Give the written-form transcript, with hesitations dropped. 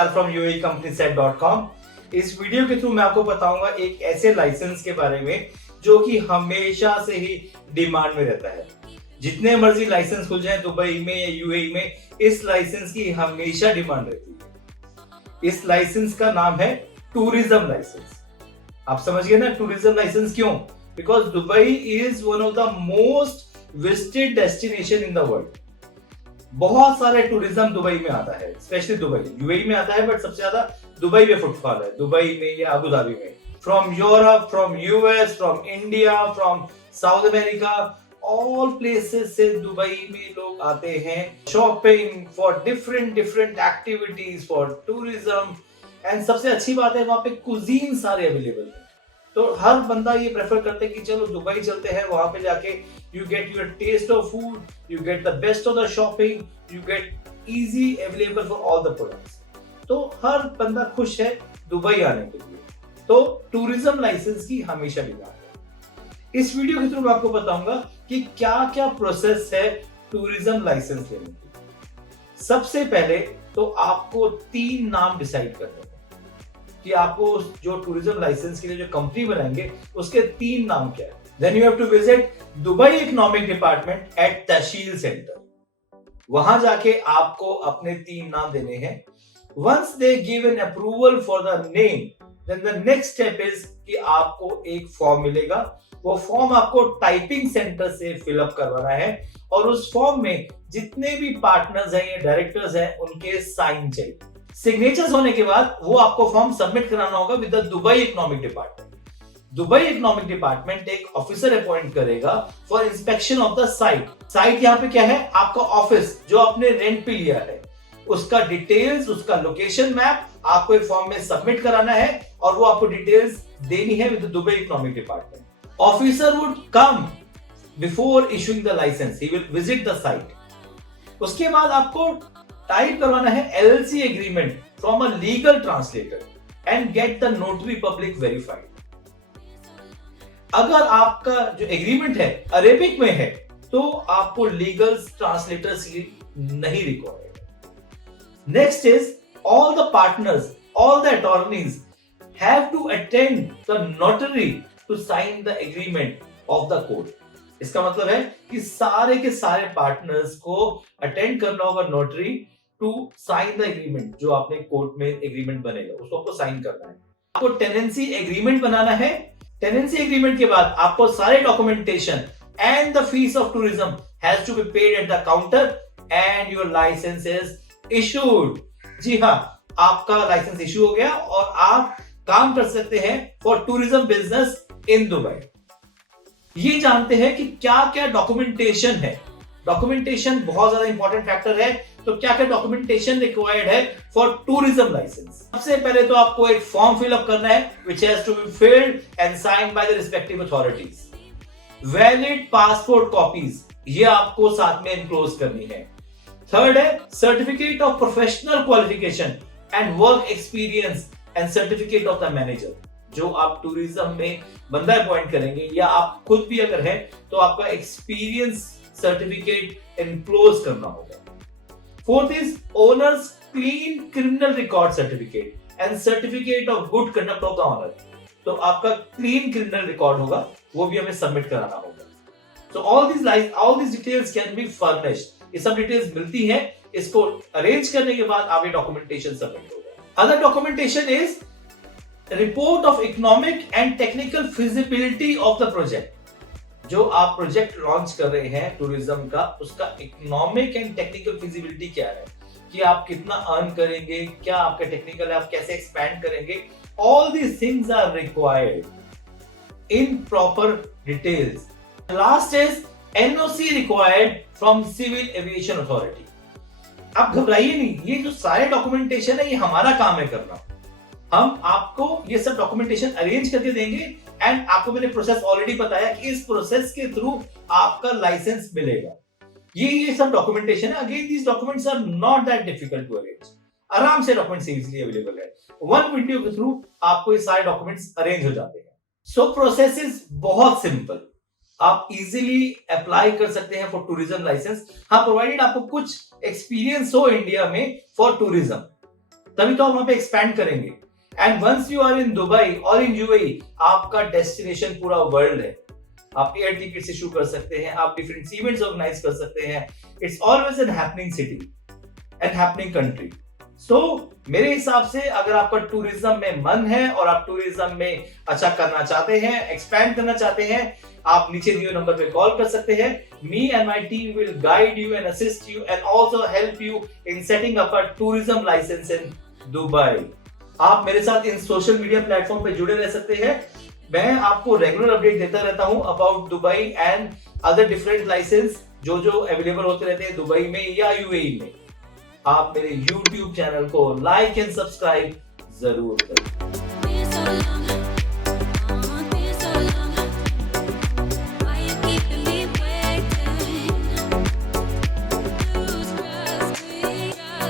फिलहाल from UAEcompanyset.com। इस video के थ्रू मैं आपको बताऊंगा एक ऐसे लाइसेंस के बारे में जो कि हमेशा से ही डिमांड में रहता है। जितने मर्जी लाइसेंस खुल जाए दुबई में या यूएई में, इस लाइसेंस की हमेशा डिमांड रहती है। इस लाइसेंस का नाम है टूरिज्म लाइसेंस। आप समझ गए ना टूरिज्म लाइसेंस क्यों? Because Dubai is one of the most visited destination in the world. बहुत सारे टूरिज्म दुबई में आता है, स्पेशली दुबई। यूएई में आता है बट सबसे ज्यादा दुबई में फुटफॉल है, दुबई में या अबू धाबी में। From Europe, from US, from India, from south America, all places से दुबई में लोग आते हैं shopping for different activities, for tourism. And सबसे अच्छी बात है वहां पे कुजीन सारे अवेलेबल है। तो हर बंदा ये प्रेफर करते हैं कि चलो दुबई चलते हैं, वहां पे जाके you get your taste of food, you get the best of the shopping, you get easy available for all the products। तो हर बंदा खुश है दुबई आने के लिए। तो टूरिज्म लाइसेंस की हमेशा डिमांड है। इस वीडियो के थ्रू मैं आपको बताऊंगा कि क्या क्या प्रोसेस है टूरिज्म लाइसेंस लेने की। सबसे पहले तो आपको 3 नाम डिसाइड करने हैं कि आपको जो टूरिज्म लाइसेंस के लिए जो कंपनी बनाएंगे उसके 3 नाम क्या है। Then you have to visit Dubai Economic Department at tehsil centre. वहां जाके आपको अपने 3 नाम देने हैं। Once they give an approval for the name, then the next step is कि आपको एक फॉर्म मिलेगा। वो फॉर्म आपको टाइपिंग सेंटर से फिलअप करवाना है और उस फॉर्म में जितने भी पार्टनर्स हैं या डायरेक्टर्स हैं उनके साइन चाहिए। सिग्नेचर्स होने के बाद वो आपको फॉर्म सबमिट कराना होगा with the Dubai economic department. Dubai economic department एक ऑफिसर अपॉइंट करेगा for inspection of the site. Site यहाँ पे क्या है? आपका ऑफिस जो आपने रेंट पे लिया है, उसका डिटेल्स, उसका लोकेशन मैप आपको एक फॉर्म में सबमिट कराना है और वो आपको डिटेल्स देनी है with Dubai economic department. Officer would come before issuing the licence, he will visit the site. उसके बाद आपको टाइप करवाना है LLC agreement from a legal translator and get the notary public verified. अगर आपका जो एग्रीमेंट है अरेबिक में है तो आपको लीगल ट्रांसलेटर्स की नहीं required. Next is all the partners, all the attorneys have to attend the notary to sign the agreement of the court. इसका मतलब है कि सारे के सारे पार्टनर्स को अटेंड करना होगा notary to sign the agreement. जो आपने कोर्ट में एग्रीमेंट बनेगा उसको आपको साइन करना है। आपको टेनेंसी एग्रीमेंट बनाना है। टेनेंसी एग्रीमेंट के बाद आपको सारे documentation and the fees of tourism has to be paid at the counter and your licence is issued. जी हाँ, आपका लाइसेंस इशू हो गया और आप काम कर सकते हैं for tourism business in Dubai. ये जानते हैं कि क्या क्या डॉक्यूमेंटेशन है। डॉक्यूमेंटेशन बहुत ज्यादा इंपॉर्टेंट फैक्टर है। तो क्या क्या डॉक्यूमेंटेशन रिक्वायर्ड है फॉर टूरिज्म लाइसेंस? सबसे पहले तो आपको एक फॉर्म फिलअप करना है which has to be filled and signed by the respective authorities। Valid passport copies ये आपको साथ में एनक्लोज करनी है। थर्ड है certificate of professional qualification and work experience and certificate of the manager. जो आप टूरिज्म में बंदा अपॉइंट करेंगे या आप खुद भी अगर है तो आपका एक्सपीरियंस सर्टिफिकेट एनक्लोज करना होगा। Fourth is owner's clean criminal record certificate and certificate of good conduct of the owner। तो आपका clean criminal record होगा, वो भी हमें सबमिट कराना होगा। So all these details can be furnished। ये सब डिटेल्स मिलती हैं, इसको अरेंज करने के बाद आप ये डॉक्यूमेंटेशन सबमिट होगा। Other documentation is report of economic and technical feasibility of the project। जो आप प्रोजेक्ट लॉन्च कर रहे हैं टूरिज्म का, उसका इकोनॉमिक एंड टेक्निकल फिजिबिलिटी क्या है कि आप कितना अर्न करेंगे, क्या आपका टेक्निकल है, आप कैसे एक्सपैंड करेंगे। All these things are required in proper details. Last is NOC required from civil aviation authority. आप घबराइए नहीं, ये जो सारे डॉक्यूमेंटेशन है ये हमारा काम है करना। हम आपको ये सब डॉक्यूमेंटेशन अरेंज करके देंगे एंड आपको मैंने प्रोसेस ऑलरेडी बताया कि इस प्रोसेस के थ्रू आपका लाइसेंस मिलेगा। ये सब डॉक्यूमेंटेशन है। Again these documents are not that difficult to arrange. आराम से डॉक्यूमेंट्स इजीली अवेलेबल है। वन वीडियो के थ्रू आपको ये सारे डॉक्यूमेंट्स अरेंज हो जाते हैं। सो प्रोसेस इज बहुत सिंपल। आप इजीली अप्लाई कर सकते हैं फॉर टूरिज्म लाइसेंस। हाँ, प्रोवाइडेड आपको कुछ एक्सपीरियंस हो इंडिया में फॉर टूरिज्म। तभी तो आप वहां पे एक्सपैंड करेंगे। And once you are in Dubai और इन यूएई, आपका डेस्टिनेशन पूरा वर्ल्ड है। आप एयर टिकट इशू कर सकते हैं, आप डिफरेंट इवेंट्स ऑर्गेनाइज कर सकते हैं। It's always an happening city and happening country. So मेरे हिसाब से अगर आपका टूरिज्म में मन है और आप टूरिज्म में अच्छा करना चाहते हैं, एक्सपैंड करना चाहते हैं, आप नीचे दिए नंबर पे कॉल कर सकते हैं। Me and my team will guide you and assist you and also help you in setting up a tourism licence in Dubai. आप मेरे साथ इन सोशल मीडिया प्लेटफॉर्म पे जुड़े रह सकते हैं। मैं आपको रेगुलर अपडेट देता रहता हूं about Dubai and other different licence जो अवेलेबल होते रहते हैं दुबई में या यूएई में। आप मेरे YouTube चैनल को लाइक एंड सब्सक्राइब जरूर करें।